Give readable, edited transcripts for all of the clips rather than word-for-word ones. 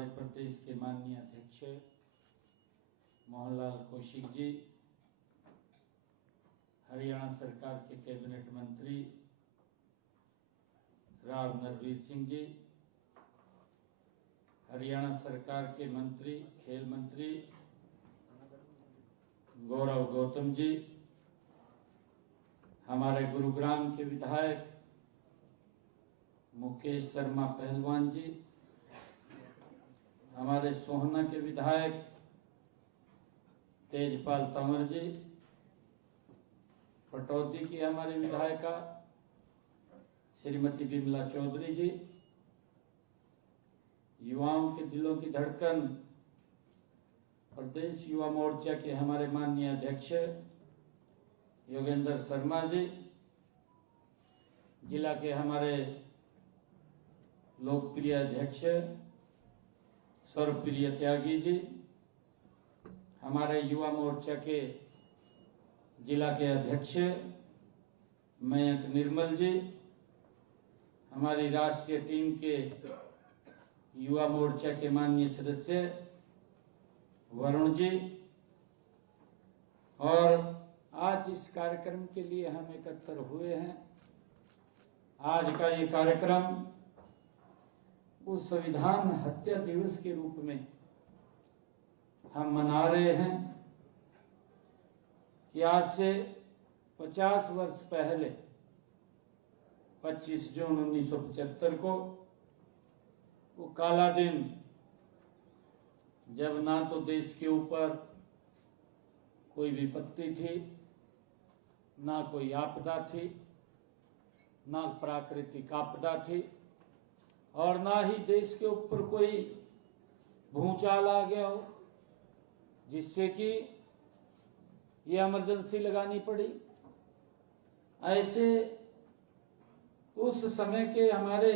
हमारे प्रदेश के माननीय अध्यक्ष मोहनलाल कौशिक जी, हरियाणा सरकार के कैबिनेट मंत्री राव नरवीर सिंह जी, हरियाणा सरकार के मंत्री खेल मंत्री गौरव गौतम जी, हमारे गुरुग्राम के विधायक मुकेश शर्मा पहलवान जी, हमारे सोहना के विधायक तेजपाल तंवर जी, पटौदी की हमारी विधायिका श्रीमती बिमला चौधरी जी, युवाओं के दिलों की धड़कन प्रदेश युवा मोर्चा के हमारे माननीय अध्यक्ष योगेंद्र शर्मा जी, जिला के हमारे लोकप्रिय अध्यक्ष सर्वप्रिय त्यागी जी, हमारे युवा मोर्चा के जिला के अध्यक्ष मयंक निर्मल जी, हमारी राष्ट्रीय टीम के युवा मोर्चा के माननीय सदस्य वरुण जी, और आज इस कार्यक्रम के लिए हम एकत्र हुए हैं। आज का ये कार्यक्रम उस संविधान हत्या दिवस के रूप में हम मना रहे हैं कि आज से 50 वर्ष पहले 25 जून 1975 को वो काला दिन, जब ना तो देश के ऊपर कोई विपत्ति थी, ना कोई आपदा थी, ना प्राकृतिक आपदा थी, और ना ही देश के ऊपर कोई भूचाल आ गया हो जिससे कि ये इमरजेंसी लगानी पड़ी। ऐसे उस समय के हमारे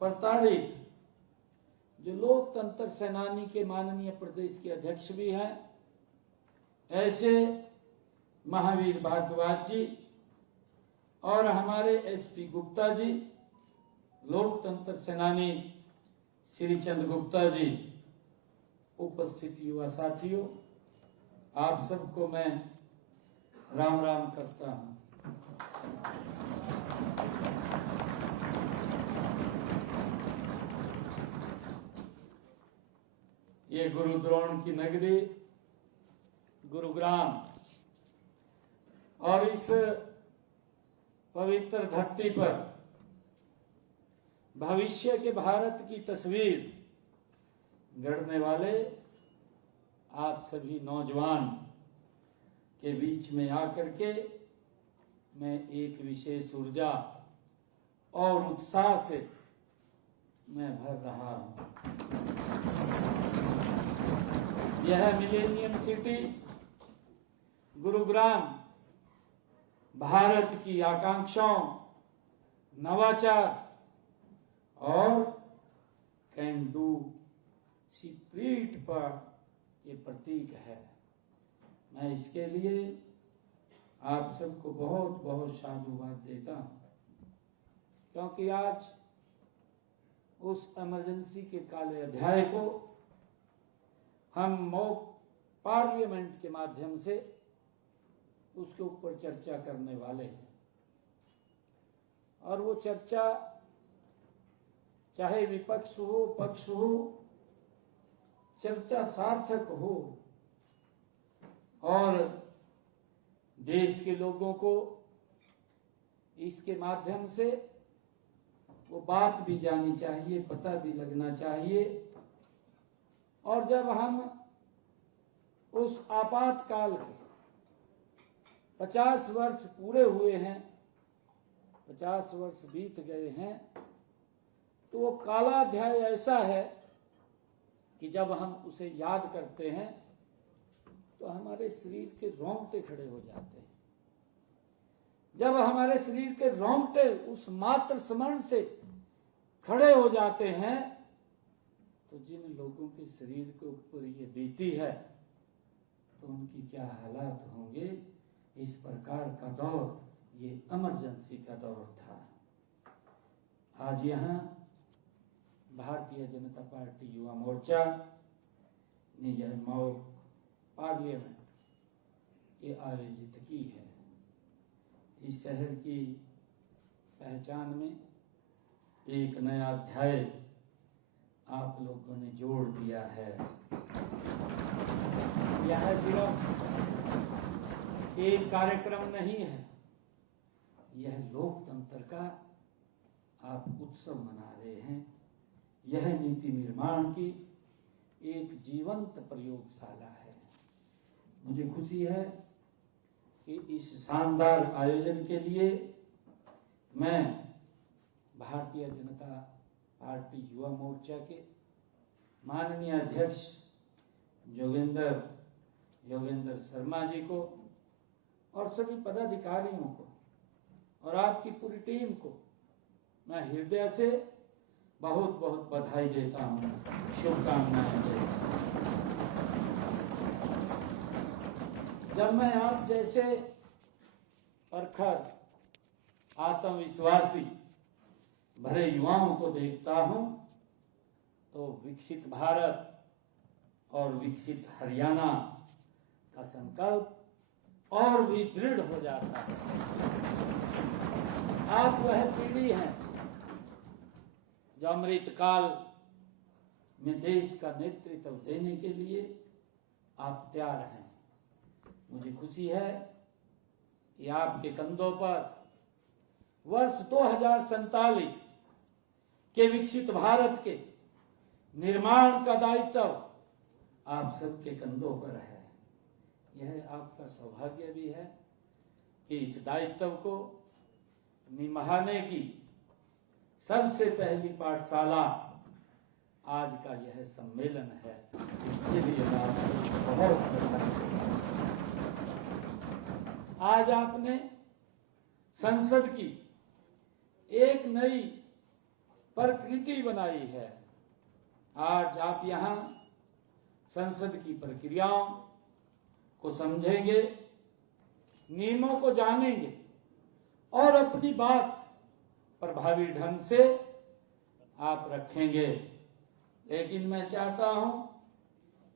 प्रताड़ित जो लोकतंत्र सेनानी के माननीय प्रदेश के अध्यक्ष भी हैं, ऐसे महावीर भारद्वाज जी और हमारे एसपी गुप्ता जी, लोकतंत्र सेनानी श्री चंद्र गुप्ता जी, उपस्थित युवा साथियों, आप सबको मैं राम राम करता हूं। ये गुरु द्रोण की नगरी गुरुग्राम और इस पवित्र धरती पर भविष्य के भारत की तस्वीर गढ़ने वाले आप सभी नौजवान के बीच में आकर के मैं एक विशेष ऊर्जा और उत्साह से मैं भर रहा हूं। यह मिलेनियम सिटी गुरुग्राम भारत की आकांक्षाओं, नवाचार और कैन डू स्पिरिट पर ये प्रतीक है। मैं इसके लिए आप सबको बहुत बहुत साधुवाद देता हूं, क्योंकि आज उस इमरजेंसी के काले अध्याय को हम पार्लियामेंट के माध्यम से उसके ऊपर चर्चा करने वाले हैं। और वो चर्चा चाहे विपक्ष हो पक्ष हो, चर्चा सार्थक हो और देश के लोगों को इसके माध्यम से वो बात भी जानी चाहिए, पता भी लगना चाहिए। और जब हम उस आपातकाल के 50 वर्ष पूरे हुए हैं, 50 वर्ष बीत गए हैं, तो वो काला अध्याय ऐसा है कि जब हम उसे याद करते हैं तो हमारे शरीर के रोंगटे खड़े हो जाते हैं। जब हमारे शरीर के रोंगटे उस मात्र स्मरण से खड़े हो जाते हैं तो जिन लोगों के शरीर के ऊपर ये बीती है तो उनकी क्या हालात होंगे। इस प्रकार का दौर ये इमरजेंसी का दौर था। आज यहाँ भारतीय जनता पार्टी युवा मोर्चा ने यह मॉक पार्लियामेंट ये आयोजित की है। इस शहर की पहचान में एक नया अध्याय आप लोगों ने जोड़ दिया है। यह सिर्फ एक कार्यक्रम नहीं है, यह लोकतंत्र का आप उत्सव मना रहे हैं। यह नीति निर्माण की एक जीवंत प्रयोगशाला है। मुझे खुशी है कि इस शानदार आयोजन के लिए मैं भारतीय जनता पार्टी युवा मोर्चा के माननीय अध्यक्ष योगेंद्र शर्मा जी को और सभी पदाधिकारियों को और आपकी पूरी टीम को मैं हृदय से बहुत बहुत बधाई देता हूँ, शुभकामनाएं देता हूँ। जब मैं आप जैसे प्रखर आत्मविश्वासी भरे युवाओं को देखता हूं तो विकसित भारत और विकसित हरियाणा का संकल्प और भी दृढ़ हो जाता है। आप वह पीढ़ी हैं जो अमृतकाल में देश का नेतृत्व देने के लिए आप तैयार हैं। मुझे खुशी है कि आपके कंधों पर वर्ष 2047 के विकसित भारत के निर्माण का दायित्व आप सबके कंधों पर है। यह आपका सौभाग्य भी है कि इस दायित्व को निभाने की सबसे पहली पाठशाला आज का यह सम्मेलन है। इसके लिए आपको बहुत धन्यवाद। आज आपने संसद की एक नई प्रकृति बनाई है। आज आप यहाँ संसद की प्रक्रियाओं को समझेंगे, नियमों को जानेंगे और अपनी बात प्रभावी ढंग से आप रखेंगे। लेकिन मैं चाहता हूं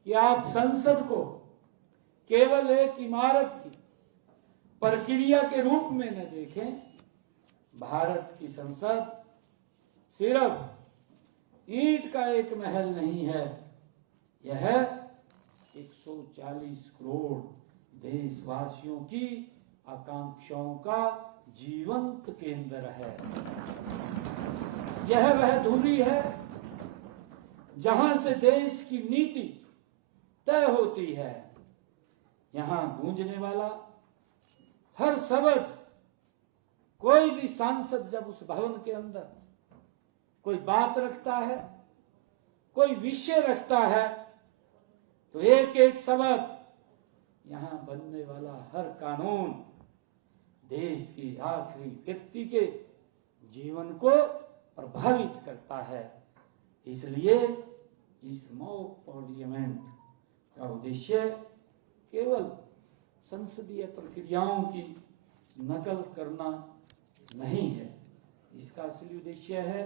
कि आप संसद को केवल एक इमारत की प्रक्रिया के रूप में न देखें। भारत की संसद सिर्फ ईंट का एक महल नहीं है, यह 140 करोड़ देशवासियों की आकांक्षाओं का जीवंत केंद्र है। यह वह धुरी है जहां से देश की नीति तय होती है। यहां गूंजने वाला हर शब्द, कोई भी सांसद जब उस भवन के अंदर कोई बात रखता है, कोई विषय रखता है, तो एक एक शब्द, यहां बनने वाला हर कानून देश की आखिरी व्यक्ति के जीवन को प्रभावित करता है। इसलिए इस मॉक पार्लियामेंट का उद्देश्य केवल संसदीय प्रक्रियाओं की नकल करना नहीं है। इसका असली उद्देश्य है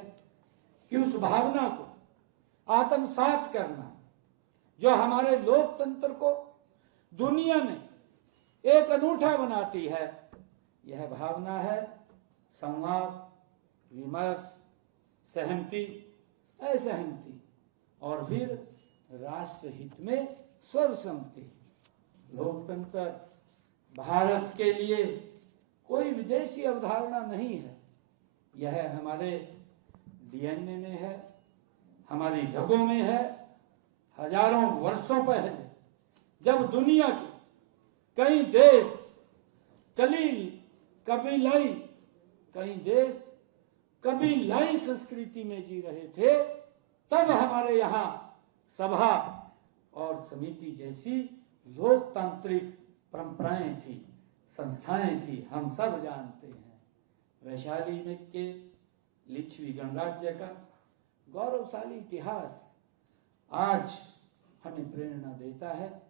कि उस भावना को आत्मसात करना जो हमारे लोकतंत्र को दुनिया में एक अनूठा बनाती है। यह भावना है संवाद, विमर्श, सहमति, असहमति और फिर राष्ट्र हित में सर्वसम्मति। लोकतंत्र भारत के लिए कोई विदेशी अवधारणा नहीं है, यह हमारे डीएनए में है, हमारी रगों में है। हजारों वर्षों पहले जब दुनिया के कई देश कबीलाई संस्कृति में जी रहे थे, तब हमारे यहाँ सभा और समिति जैसी लोकतांत्रिक परंपराएं थी, संस्थाएं थी। हम सब जानते हैं वैशाली में के लिच्छवी गणराज्य का गौरवशाली इतिहास आज हमें प्रेरणा देता है।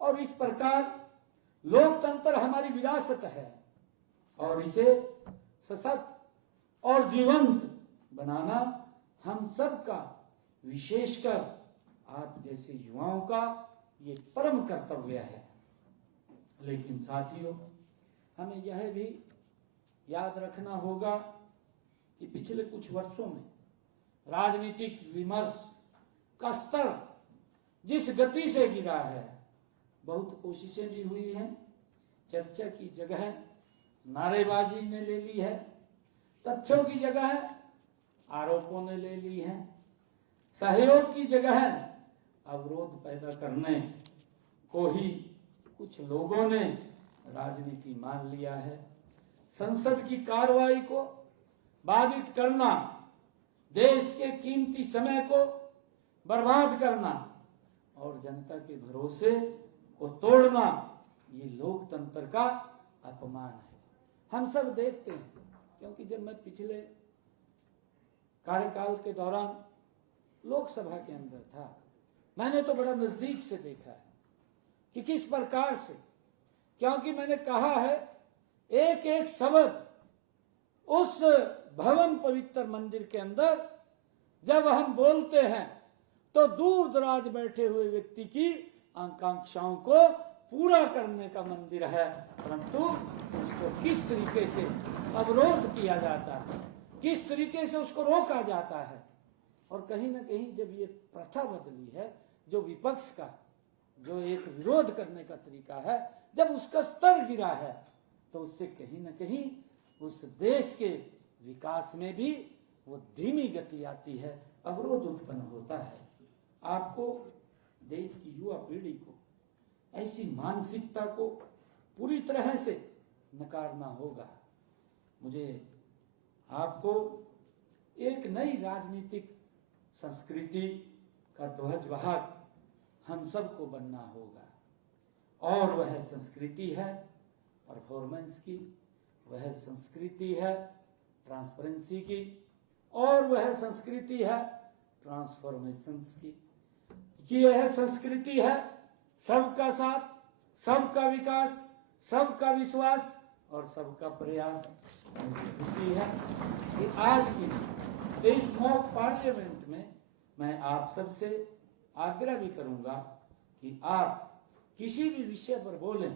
और इस प्रकार लोकतंत्र हमारी विरासत है और इसे सशक्त और जीवंत बनाना हम सबका विशेषकर आप जैसे युवाओं का ये परम कर्तव्य है। लेकिन साथियों, हमें यह भी याद रखना होगा कि पिछले कुछ वर्षों में राजनीतिक विमर्श का स्तर जिस गति से गिरा है, बहुत कोशिशें भी हुई हैं, चर्चा की जगह नारेबाजी ने ले ली है, तथ्यों की जगह आरोपों ने ले ली है, सहयोग की जगह अवरोध पैदा करने को ही कुछ लोगों ने राजनीति मान लिया है। संसद की कार्रवाई को बाधित करना, देश के कीमती समय को बर्बाद करना और जनता के भरोसे को तोड़ना, ये लोकतंत्र का अपमान है। हम सब देखते हैं, क्योंकि जब मैं पिछले कार्यकाल के दौरान लोकसभा के अंदर था, मैंने तो बड़ा नजदीक से देखा है कि किस प्रकार से, क्योंकि मैंने कहा है एक एक शब्द उस भवन पवित्र मंदिर के अंदर जब हम बोलते हैं तो दूर दराज बैठे हुए व्यक्ति की आकांक्षाओं को पूरा करने का मंदिर है, परंतु उसको किस तरीके से अवरोध किया जाता है, किस तरीके से उसको रोका जाता है। और कहीं ना कहीं जब ये प्रथा बदली है, जो विपक्ष का जो एक विरोध करने का तरीका है, जब उसका स्तर गिरा है, तो उससे कहीं ना कहीं उस देश के विकास में भी वो धीमी गति आती है, अवरोध उत्पन्न होता है। आपको देश की युवा पीढ़ी को ऐसी मानसिकता को पूरी तरह से नकारना होगा। मुझे आपको एक नई राजनीतिक संस्कृति का ध्वजवाहक हम सबको बनना होगा, और वह संस्कृति है परफॉर्मेंस की, वह संस्कृति है ट्रांसपेरेंसी की, और वह संस्कृति है ट्रांसफॉर्मेशंस की। यह संस्कृति है सबका साथ, सबका विकास, सबका विश्वास और सबका प्रयास। मुझे खुशी है कि आज की इस मॉक पार्लियामेंट में मैं आप सबसे आग्रह भी करूंगा कि आप किसी भी विषय पर बोलें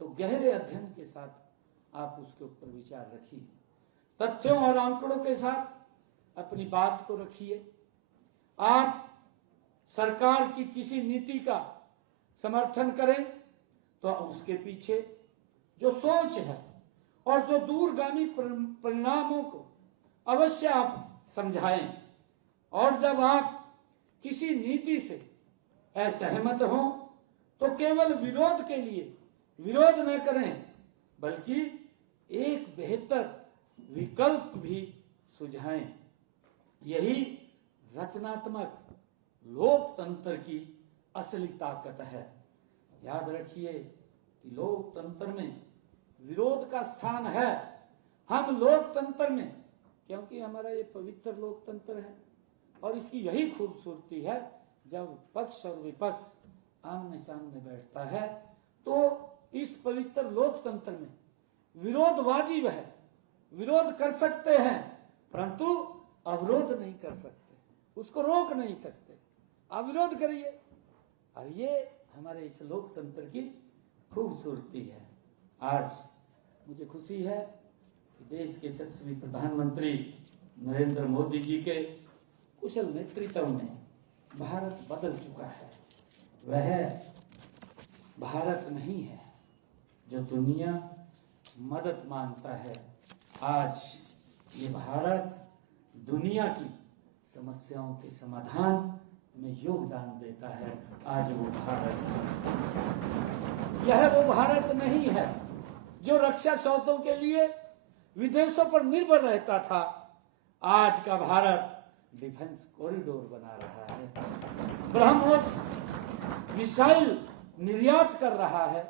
तो गहरे अध्ययन के साथ आप उसके ऊपर विचार रखिए, तथ्यों और आंकड़ों के साथ अपनी बात को रखिए। आप सरकार की किसी नीति का समर्थन करें तो उसके पीछे जो सोच है और जो दूरगामी परिणामों को अवश्य आप समझाएं, और जब आप किसी नीति से असहमत हो तो केवल विरोध के लिए विरोध न करें, बल्कि एक बेहतर विकल्प भी सुझाएं। यही रचनात्मक लोकतंत्र की असली ताकत है। याद रखिए कि लोकतंत्र में विरोध का स्थान है। हम लोकतंत्र में, क्योंकि हमारा ये पवित्र लोकतंत्र है और इसकी यही खूबसूरती है, जब पक्ष और विपक्ष आमने सामने बैठता है तो इस पवित्र लोकतंत्र में विरोध वाजिब है। विरोध कर सकते हैं परंतु अवरोध नहीं कर सकते, उसको रोक नहीं सकते। आप विरोध करिए, और ये हमारे इस लोकतंत्र की खूबसूरती है। आज मुझे खुशी है कि देश के यशस्वी प्रधानमंत्री नरेंद्र मोदी जी के कुशल नेतृत्व में भारत बदल चुका है। वह भारत नहीं है जो दुनिया मदद मांगता है। आज ये भारत दुनिया की समस्याओं के समाधान में योगदान देता है। आज वो भारत, यह वो भारत नहीं है जो रक्षा सौदों के लिए विदेशों पर निर्भर रहता था। आज का भारत डिफेंस कॉरिडोर बना रहा है, ब्रह्मोस मिसाइल निर्यात कर रहा है।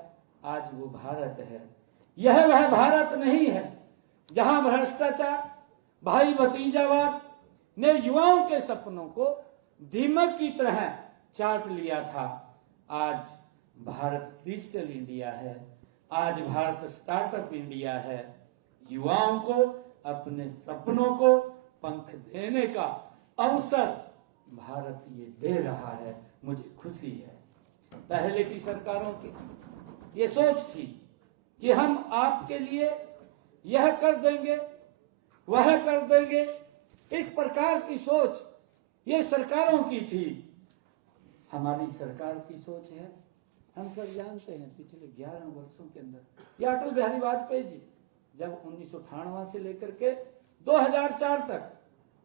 आज वो भारत है। यह वह भारत नहीं है जहां भ्रष्टाचार, भाई भतीजावाद ने युवाओं के सपनों को दीमक की तरह चाट लिया था। आज भारत डिजिटल इंडिया है, आज भारत स्टार्टअप इंडिया है। युवाओं को अपने सपनों को पंख देने का अवसर भारत ये दे रहा है, मुझे खुशी है। पहले की सरकारों की ये सोच थी कि हम आपके लिए यह कर देंगे, वह कर देंगे। इस प्रकार की सोच ये सरकारों की थी। हमारी सरकार की सोच है, हम सब जानते हैं, पिछले 11 वर्षों के अंदर ये अटल बिहारी वाजपेयी जी जब 1998 से लेकर के 2004 तक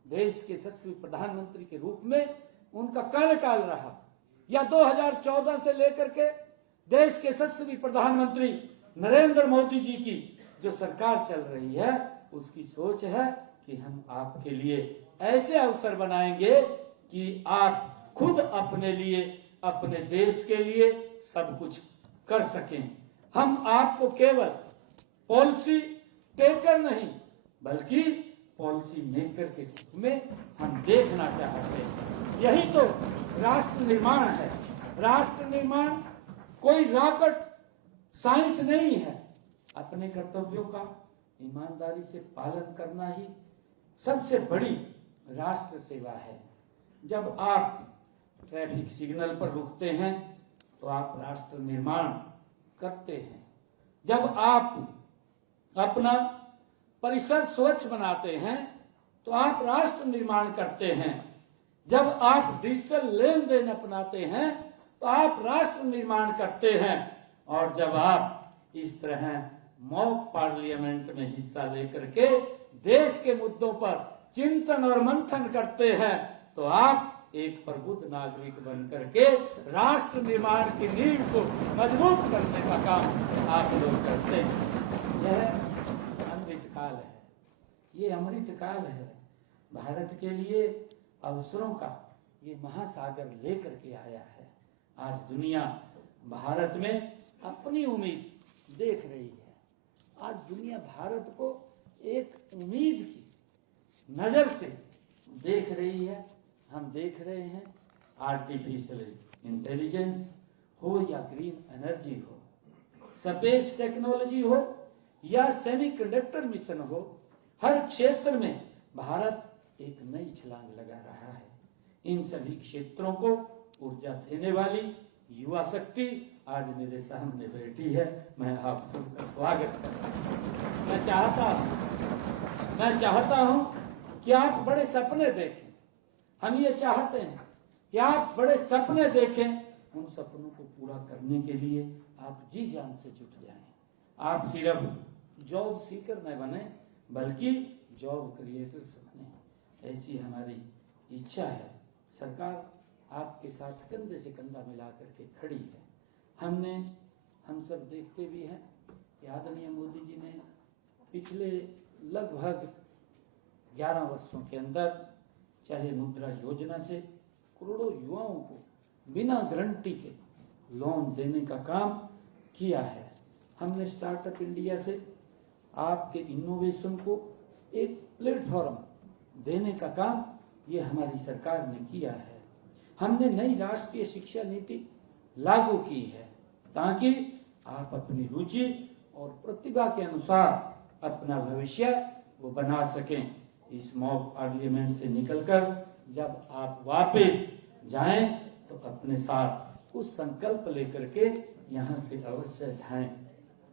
देश के यशस्वी प्रधानमंत्री के रूप में उनका कार्यकाल रहा, या 2014 से लेकर के देश के यशस्वी प्रधानमंत्री नरेंद्र मोदी जी की जो सरकार चल रही है, उसकी सोच है कि हम आपके लिए ऐसे अवसर बनाएंगे कि आप खुद अपने लिए, अपने देश के लिए सब कुछ कर सकें। हम आपको केवल पॉलिसी टेकर नहीं बल्कि पॉलिसी मेकर के रूप में हम देखना चाहते हैं। यही तो राष्ट्र निर्माण है। राष्ट्र निर्माण कोई रॉकेट साइंस नहीं है। अपने कर्तव्यों का ईमानदारी से पालन करना ही सबसे बड़ी राष्ट्र सेवा है। जब आप ट्रैफिक सिग्नल पर रुकते हैं तो आप राष्ट्र निर्माण करते हैं। जब आप अपना परिसर स्वच्छ बनाते हैं तो आप राष्ट्र निर्माण करते हैं। जब आप डिजिटल लेन देन अपनाते हैं तो आप राष्ट्र निर्माण करते हैं। और जब आप इस तरह मॉक पार्लियामेंट में हिस्सा लेकर के देश के मुद्दों पर चिंतन और मंथन करते हैं तो आप एक प्रबुद्ध नागरिक बनकर के राष्ट्र निर्माण की नींव को मजबूत करने का काम आप लोग करते हैं। यह अमृत काल है, ये अमृत काल है। भारत के लिए अवसरों का ये महासागर लेकर के आया है। आज दुनिया भारत में अपनी उम्मीद देख रही है। आज दुनिया भारत को एक उम्मीद की नजर से देख रही है। हम देख रहे हैं आर्टिफिशियल इंटेलिजेंस हो या ग्रीन एनर्जी हो, स्पेस टेक्नोलॉजी हो या सेमीकंडक्टर मिशन हो, हर क्षेत्र में भारत एक नई छलांग लगा रहा है। इन सभी क्षेत्रों को ऊर्जा देने वाली युवा शक्ति आज मेरे सामने बैठी है। मैं आप सबका स्वागत करता हूं। मैं चाहता हूं कि आप बड़े सपने देखें। हम ये चाहते हैं कि आप बड़े सपने देखें। उन सपनों को पूरा करने के लिए आप जी जान से जुट जाएं। आप सिर्फ जॉब सीकर न बने बल्कि जॉब क्रिएटर्स बने, ऐसी हमारी इच्छा है। सरकार आपके साथ कंधे से कंधा मिला करके खड़ी है। हम सब देखते भी हैं कि आदरणीय मोदी जी ने पिछले लगभग 11 वर्षों के अंदर चाहे मुद्रा योजना से करोड़ों युवाओं को बिना गारंटी के लोन देने का काम किया है। हमने स्टार्टअप इंडिया से आपके इनोवेशन को एक प्लेटफॉर्म देने का काम ये हमारी सरकार ने किया है। हमने नई राष्ट्रीय शिक्षा नीति लागू की है ताकि आप अपनी रुचि और प्रतिभा के अनुसार अपना भविष्य वो बना सकें। इस मॉक पार्लियामेंट से निकलकर जब आप वापस जाएं तो अपने साथ कुछ संकल्प लेकर के यहाँ से अवश्य जाएं।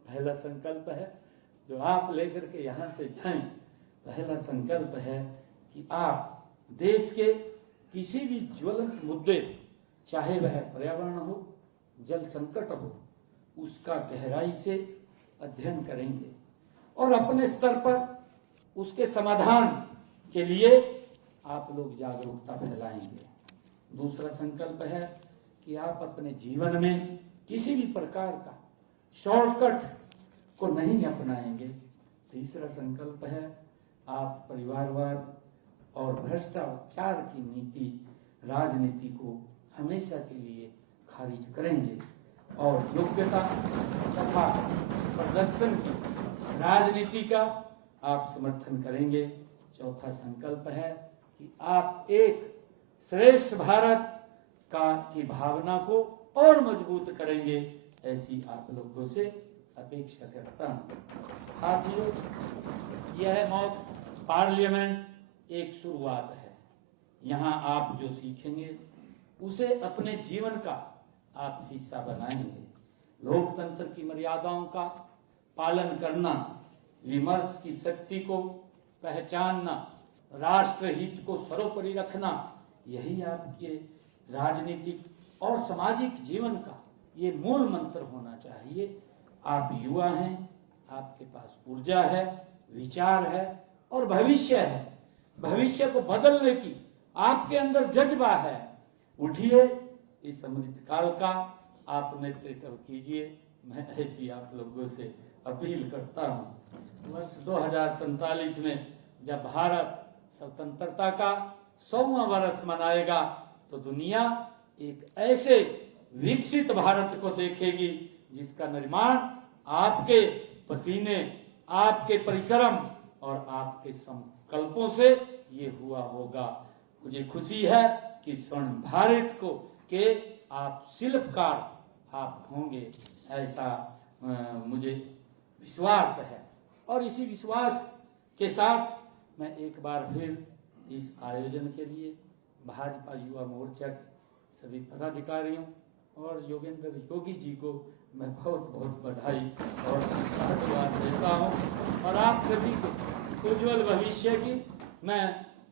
पहला संकल्प है जो आप लेकर के यहाँ से जाएं, पहला संकल्प है कि आप देश के किसी भी ज्वलंत मुद्दे, चाहे वह पर्यावरण हो, जल संकट हो, उसका गहराई से अध्ययन करेंगे और अपने स्तर पर उसके समाधान के लिए आप लोग जागरूकता फैलाएंगे। दूसरा संकल्प है कि आप अपने जीवन में किसी भी प्रकार का शॉर्टकट को नहीं अपनाएंगे। तीसरा संकल्प है आप परिवारवाद और भ्रष्टाचार की नीति, राजनीति को हमेशा के लिए खारिज करेंगे और योग्यता तथा प्रदर्शन की राजनीति का आप समर्थन करेंगे। चौथा संकल्प है कि आप एक श्रेष्ठ भारत की भावना को और मजबूत करेंगे, ऐसी आप लोगों से अपेक्षा करता हूं। साथियों, यह मॉक पार्लियामेंट एक शुरुआत है, यहाँ आप जो सीखेंगे उसे अपने जीवन का आप हिस्सा बनाएंगे। लोकतंत्र की मर्यादाओं का पालन करना, विमर्श की शक्ति को पहचानना, राष्ट्र हित को सर्वोपरि रखना, यही आपके राजनीतिक और सामाजिक जीवन का ये मूल मंत्र होना चाहिए। आप युवा हैं, आपके पास ऊर्जा है, विचार है और भविष्य है। भविष्य को बदलने की आपके अंदर जज्बा है। उठिए, इस अमृत काल का आप नेतृत्व कीजिए। मैं ऐसी आप लोगों से अपील करता हूँ। वर्ष 2047 में जब भारत स्वतंत्रता का 100वां वर्ष मनाएगा तो दुनिया एक ऐसे विकसित भारत को देखेगी जिसका निर्माण आपके पसीने, आपके परिश्रम और आपके संकल्पों से ये हुआ होगा। मुझे खुशी है कि स्वर्ण भारत को के आप शिल्पकार आप होंगे, ऐसा मुझे विश्वास है। और इसी विश्वास के साथ मैं एक बार फिर इस आयोजन के लिए भाजपा युवा मोर्चा के सभी पदाधिकारियों और योगेंद्र योगी जी को मैं बहुत बहुत बधाई और धन्यवाद देता हूँ। और आप सभी को उज्जवल भविष्य की मैं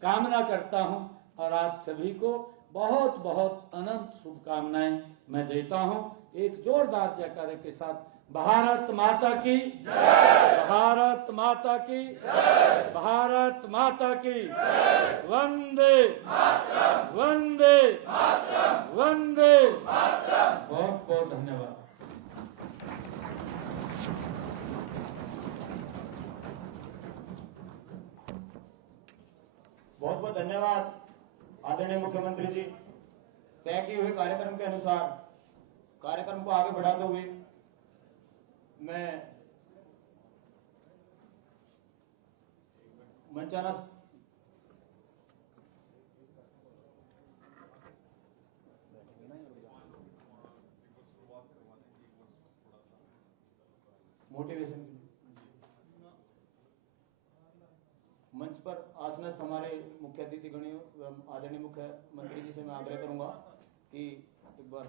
कामना करता हूँ और आप सभी को बहुत बहुत अनंत शुभकामनाएं मैं देता हूँ। एक जोरदार जयकारे के साथ भारत माता की जय, भारत माता की जय, भारत माता की जय, वंदे मातरम, वंदे मातरम, वंदे मातरम। बहुत बहुत धन्यवाद। बहुत बहुत धन्यवाद आदरणीय मुख्यमंत्री जी। तय किए हुए कार्यक्रम के अनुसार कार्यक्रम को आगे बढ़ाते हुए मैं मंचाना मोटिवेशन मंच पर आसनस्थ हमारे मुख्य अतिथि गणों आदरणीय मुख्यमंत्री जी से मैं आग्रह करूंगा कि एक बार